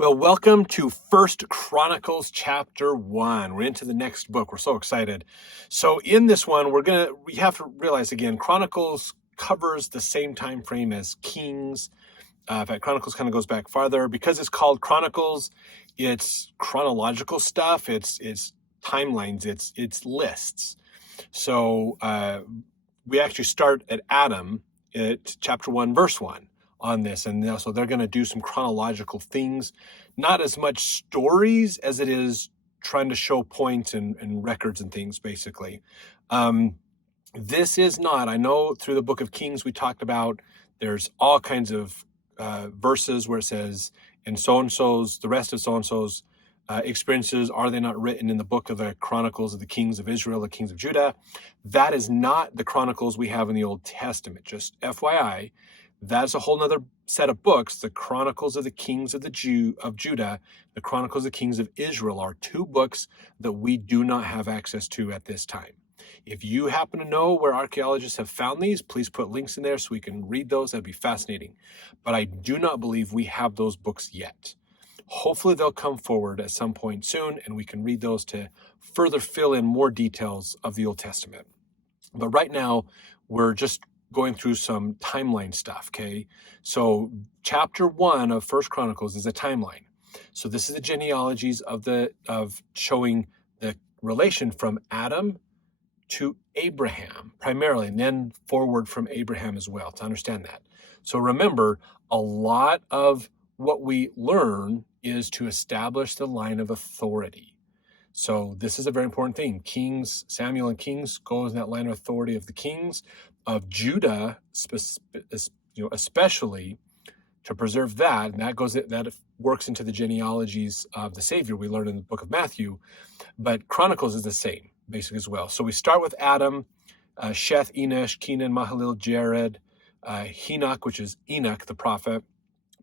Well, welcome to First Chronicles chapter 1. We're into the next book. We're so excited. So in this one, we have to realize again, Chronicles covers the same time frame as Kings. In fact, Chronicles kind of goes back farther. Because it's called Chronicles, it's chronological stuff, it's timelines, it's lists. So we actually start at Adam at chapter 1, verse 1 on this. And so they're going to do some chronological things, not as much stories as it is trying to show points and records and things, basically. This is not, I know through the book of Kings we talked about, there's all kinds of verses where it says, and so-and-so's, the rest of so-and-so's experiences, are they not written in the book of the Chronicles of the Kings of Israel, the Kings of Judah? That is not the Chronicles we have in the Old Testament. Just FYI, that's a whole nother set of books. The Chronicles of the Kings of Judah, the Chronicles of the Kings of Israel are two books that we do not have access to at this time. If you happen to know where archaeologists have found these, please put links in there so we can read those. That'd be fascinating. But I do not believe we have those books yet. Hopefully they'll come forward at some point soon and we can read those to further fill in more details of the Old Testament. But right now, we're just going through some timeline stuff, okay? So chapter 1 of First Chronicles is a timeline. So this is the genealogies of showing the relation from Adam to Abraham primarily, and then forward from Abraham as well, to understand that. So remember, a lot of what we learn is to establish the line of authority. So this is a very important thing. Kings, Samuel and Kings goes in that line of authority of the kings of Judah, especially to preserve that, and that works into the genealogies of the Savior we learned in the book of Matthew. But Chronicles is the same, basically, as well. So we start with Adam, Sheth, Enosh, Kenan, Mahalalel, Jared, Enoch, which is Enoch the prophet,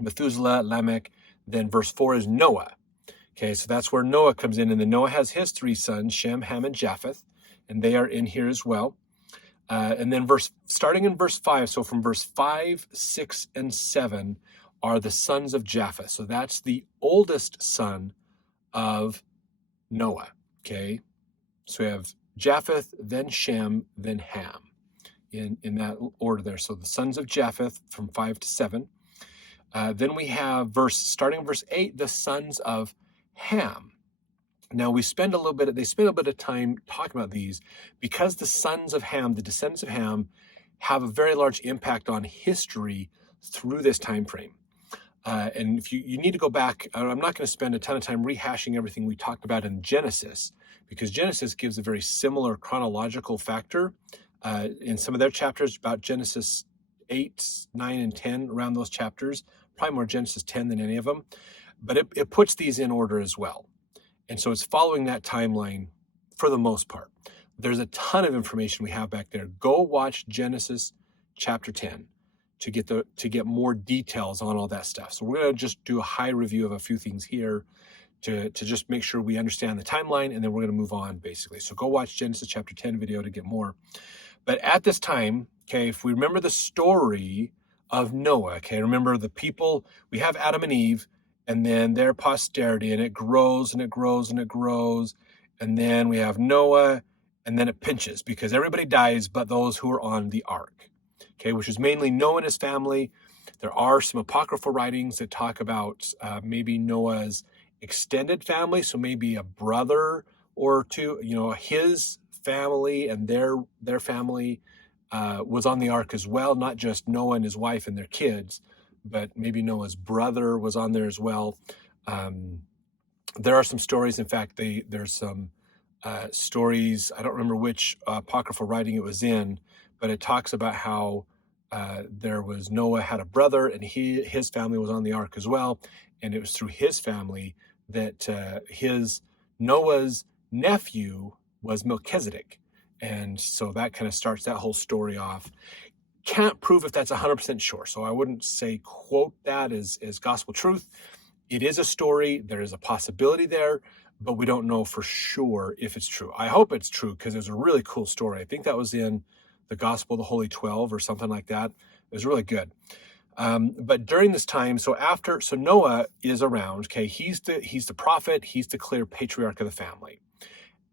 Methuselah, Lamech. Then verse 4 is Noah. Okay, so that's where Noah comes in, and then Noah has his three sons, Shem, Ham, and Japheth, and they are in here as well. And then starting in verse 5, so from verse 5, 6, and 7 are the sons of Japheth. So that's the oldest son of Noah, okay? So we have Japheth, then Shem, then Ham, in that order there. So the sons of Japheth from 5 to 7. Then we have starting in verse 8, the sons of Ham. Now they spend a little bit of time talking about these because the sons of Ham, the descendants of Ham, have a very large impact on history through this time frame. And if you need to go back, I'm not going to spend a ton of time rehashing everything we talked about in Genesis, because Genesis gives a very similar chronological factor in some of their chapters, about Genesis 8, 9, and 10, around those chapters, probably more Genesis 10 than any of them. But it puts these in order as well. And so it's following that timeline for the most part. There's a ton of information we have back there. Go watch Genesis chapter 10 to get more details on all that stuff. So we're going to just do a high review of a few things here to just make sure we understand the timeline, and then we're going to move on, basically. So go watch Genesis chapter 10 video to get more. But at this time, okay, if we remember the story of Noah, okay, remember the people, we have Adam and Eve, and then their posterity, and it grows and it grows and it grows. And then we have Noah, and then it pinches because everybody dies but those who are on the ark, okay, which is mainly Noah and his family. There are some apocryphal writings that talk about maybe Noah's extended family, so maybe a brother or two, his family and their family was on the ark as well, not just Noah and his wife and their kids, but maybe Noah's brother was on there as well. There are some stories. In fact, there's some stories. I don't remember which apocryphal writing it was in, but it talks about how Noah had a brother, and his family was on the ark as well, and it was through his family that Noah's nephew was Melchizedek, and so that kind of starts that whole story off. Can't prove if that's 100% sure, so I wouldn't say quote that as gospel truth. It is a story. There is a possibility there, but we don't know for sure if it's true. I hope it's true because it was a really cool story. I think that was in the Gospel of the Holy 12 or something like that. It was really good. But during this time, so Noah is around. Okay, he's the prophet. He's the clear patriarch of the family.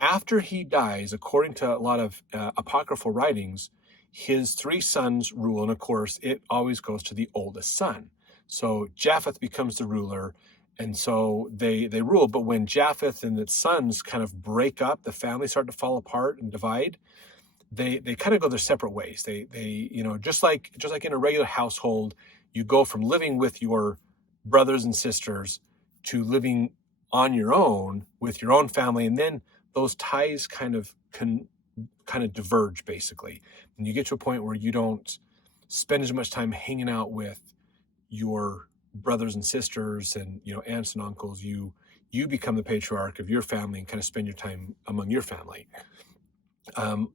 After he dies, according to a lot of apocryphal writings, his three sons rule, and of course, it always goes to the oldest son. So Japheth becomes the ruler, and so they rule. But when Japheth and its sons kind of break up, the family start to fall apart and divide. They kind of go their separate ways. They just like in a regular household, you go from living with your brothers and sisters to living on your own with your own family, and then those ties kind of diverge basically, and you get to a point where you don't spend as much time hanging out with your brothers and sisters and aunts and uncles. You become the patriarch of your family and kind of spend your time among your family.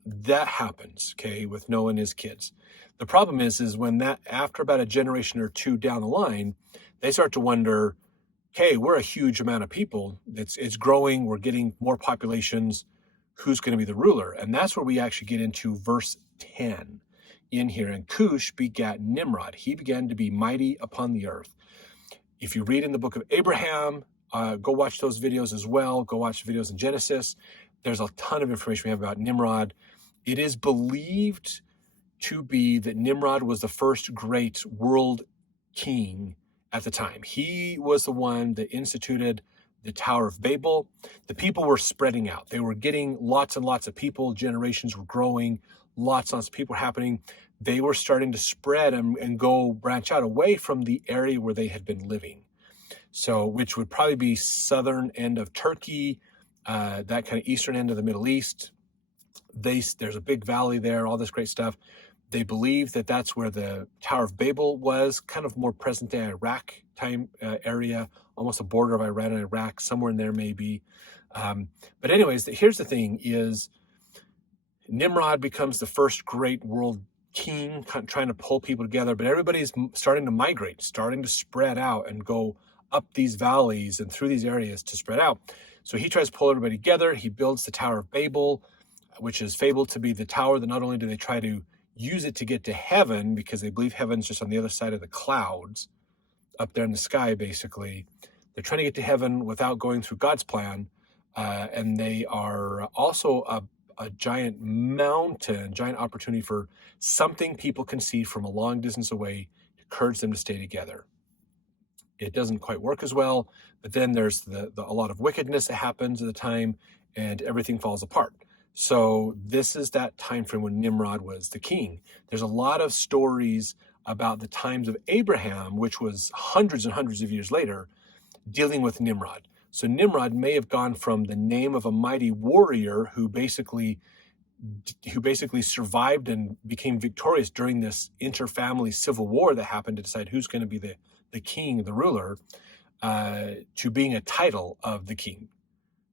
That happens, okay, with Noah and his kids. The problem is when that, after about a generation or two down the line, they start to wonder, okay, we're a huge amount of people. It's growing. We're getting more populations. Who's going to be the ruler? And that's where we actually get into verse 10 in here. And Cush begat Nimrod. He began to be mighty upon the earth. If you read in the book of Abraham, go watch those videos as well. Go watch videos in Genesis. There's a ton of information we have about Nimrod. It is believed to be that Nimrod was the first great world king at the time. He was the one that instituted the Tower of Babel. The people were spreading out. They were getting lots and lots of people. Generations were growing. Lots and lots of people happening. They were starting to spread and go branch out away from the area where they had been living. So, which would probably be southern end of Turkey, that kind of eastern end of the Middle East. There's a big valley there, all this great stuff. They believe that that's where the Tower of Babel was, kind of more present-day Iraq time area, almost a border of Iran and Iraq, somewhere in there maybe. But anyways, here's the thing is Nimrod becomes the first great world king, trying to pull people together, but everybody's starting to migrate, starting to spread out and go up these valleys and through these areas to spread out. So he tries to pull everybody together. He builds the Tower of Babel, which is fabled to be the tower that not only do they try to use it to get to heaven, because they believe heaven's just on the other side of the clouds, up there in the sky, basically. They're trying to get to heaven without going through God's plan. And they are also a giant mountain, giant opportunity for something people can see from a long distance away to encourage them to stay together. It doesn't quite work as well, but then there's a lot of wickedness that happens at the time, and everything falls apart. So this is that time frame when Nimrod was the king. There's a lot of stories about the times of Abraham, which was hundreds and hundreds of years later, dealing with Nimrod. So Nimrod may have gone from the name of a mighty warrior who basically survived and became victorious during this inter-family civil war that happened to decide who's going to be the king, the ruler, to being a title of the king.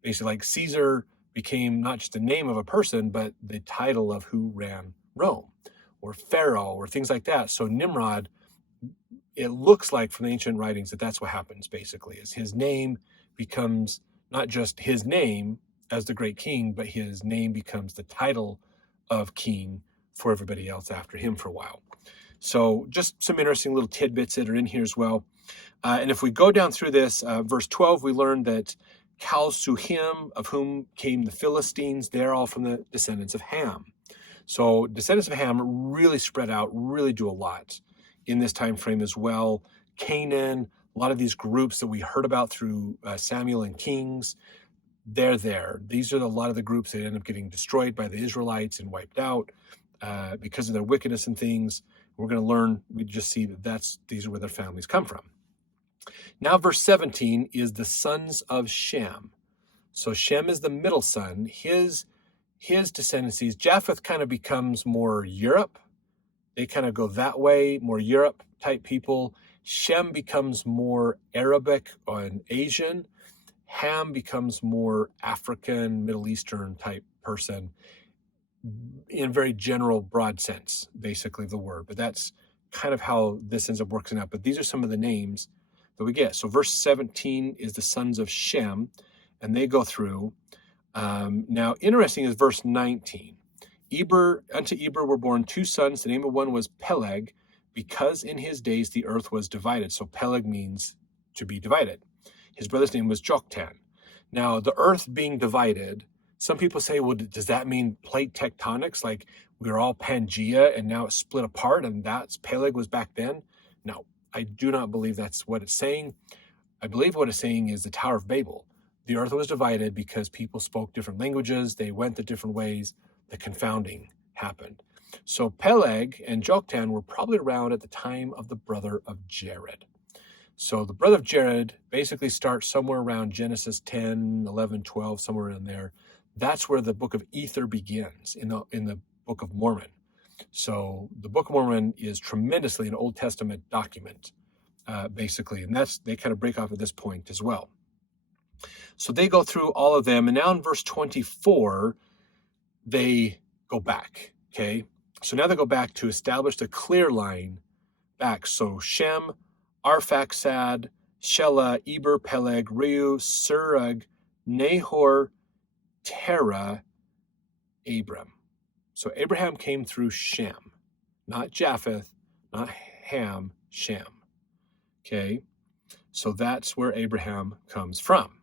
Basically, like Caesar became not just the name of a person, but the title of who ran Rome, or Pharaoh, or things like that. So Nimrod, it looks like from the ancient writings that that's what happens, basically, is his name becomes not just his name as the great king, but his name becomes the title of king for everybody else after him for a while. So just some interesting little tidbits that are in here as well. And if we go down through this, verse 12, we learn that Calsuhim, of whom came the Philistines, they're all from the descendants of Ham. So descendants of Ham really spread out, really do a lot in this time frame as well. Canaan, a lot of these groups that we heard about through Samuel and Kings, they're there. These are a lot of the groups that end up getting destroyed by the Israelites and wiped out because of their wickedness and things. We're going to learn, we just see that these are where their families come from. Now, verse 17 is the sons of Shem. So Shem is the middle son. His descendancies, Japheth kind of becomes more Europe. They kind of go that way, more Europe type people. Shem becomes more Arabic and Asian. Ham becomes more African, Middle Eastern type person in a very general, broad sense, basically the word. But that's kind of how this ends up working out. But these are some of the names that we get. So verse 17 is the sons of Shem, and they go through. Now, interesting is verse 19. Unto Eber were born two sons. The name of one was Peleg. because in his days the earth was divided. So Peleg means to be divided. His brother's name was Joktan. Now, the earth being divided, some people say, well, does that mean plate tectonics? Like we're all Pangea and now it's split apart and that's Peleg was back then? No, I do not believe that's what it's saying. I believe what it's saying is the Tower of Babel. The earth was divided because people spoke different languages. They went the different ways. The confounding happened. So Peleg and Joktan were probably around at the time of the brother of Jared. So the brother of Jared basically starts somewhere around Genesis 10, 11, 12, somewhere in there. That's where the book of Ether begins in the Book of Mormon. So the Book of Mormon is tremendously an Old Testament document, basically, and they kind of break off at this point as well. So they go through all of them, and now in verse 24, they go back, okay? So now they go back to establish the clear line back. So Shem, Arphaxad, Shelah, Eber, Peleg, Reu, Serug, Nahor, Terah, Abram. So Abraham came through Shem, not Japheth, not Ham, Shem. Okay, so that's where Abraham comes from.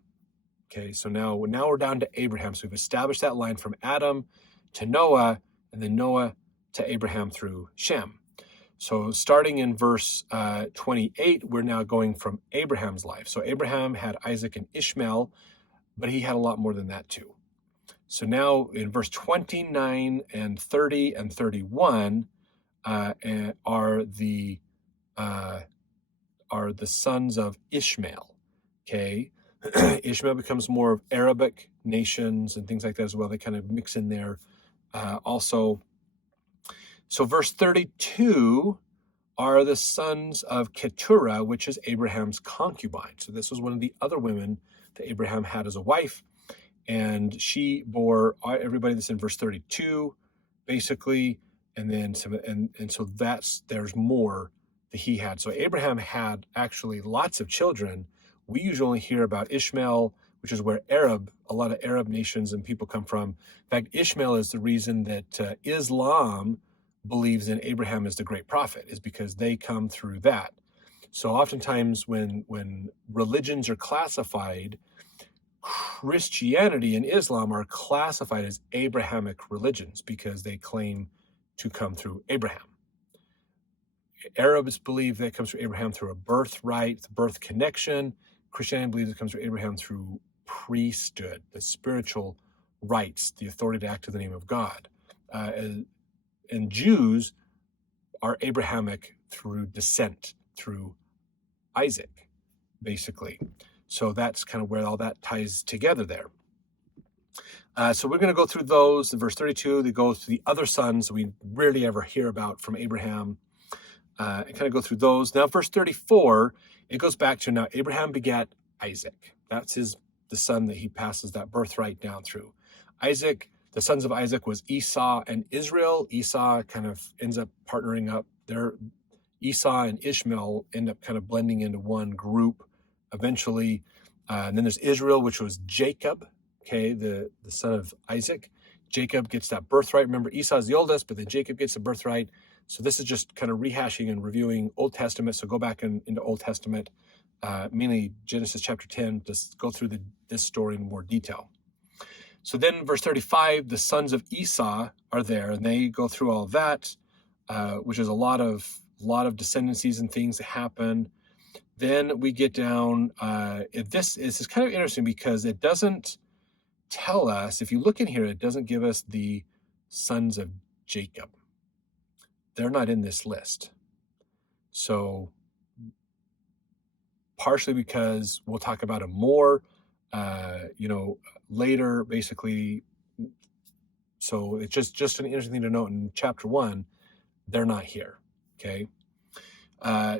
Okay, so now we're down to Abraham. So we've established that line from Adam to Noah, and then Noah to Abraham through Shem. So starting in verse 28, we're now going from Abraham's life. So Abraham had Isaac and Ishmael, but he had a lot more than that too. So now in verse 29 and 30 and 31 are the sons of Ishmael. Okay, Ishmael becomes more of Arabic nations and things like that as well. They kind of mix in there also. So verse 32 are the sons of Keturah, which is Abraham's concubine. So this was one of the other women that Abraham had as a wife. And she bore everybody that's in verse 32, basically. And then so there's more that he had. So Abraham had actually lots of children. We usually hear about Ishmael, which is where a lot of Arab nations and people come from. In fact, Ishmael is the reason that Islam believes in Abraham as the great prophet, is because they come through that. So oftentimes when religions are classified, Christianity and Islam are classified as Abrahamic religions because they claim to come through Abraham. Arabs believe that comes through Abraham through a birthright, the birth connection. Christianity believes it comes through Abraham through priesthood, the spiritual rights, the authority to act in the name of God. And Jews are Abrahamic through descent, through Isaac, basically. So that's kind of where all that ties together there. So we're going to go through those. In verse 32, they go to the other sons that we rarely ever hear about from Abraham. And kind of go through those. Now, verse 34, it goes back to now Abraham begat Isaac. That's the son that he passes that birthright down through. Isaac, the sons of Isaac was Esau and Israel. Esau kind of ends up partnering up. Esau and Ishmael end up kind of blending into one group eventually. And then there's Israel, which was Jacob, okay, the son of Isaac. Jacob gets that birthright. Remember, Esau's the oldest, but then Jacob gets the birthright. So this is just kind of rehashing and reviewing Old Testament. So go back into Old Testament, mainly Genesis chapter 10, to go through this story in more detail. So then verse 35, the sons of Esau are there, and they go through all of that, which is a lot of descendancies and things that happen. Then we get down, this is kind of interesting because it doesn't tell us, if you look in here, it doesn't give us the sons of Jacob. They're not in this list. So partially because we'll talk about them more, later, basically. So it's just an interesting thing to note in chapter 1, they're not here, okay?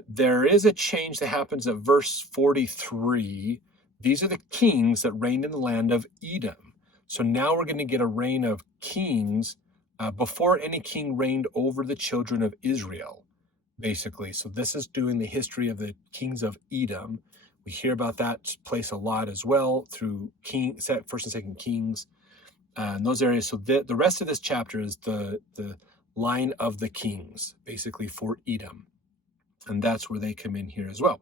There is a change that happens at verse 43. These are the kings that reigned in the land of Edom. So now we're going to get a reign of kings before any king reigned over the children of Israel, basically. So this is doing the history of the kings of Edom. We hear about that place a lot as well through First and Second Kings, in those areas. So the rest of this chapter is the line of the kings, basically, for Edom. And that's where they come in here as well.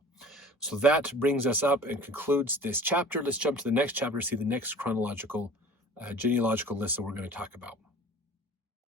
So that brings us up and concludes this chapter. Let's jump to the next chapter, see the next chronological, genealogical list that we're going to talk about.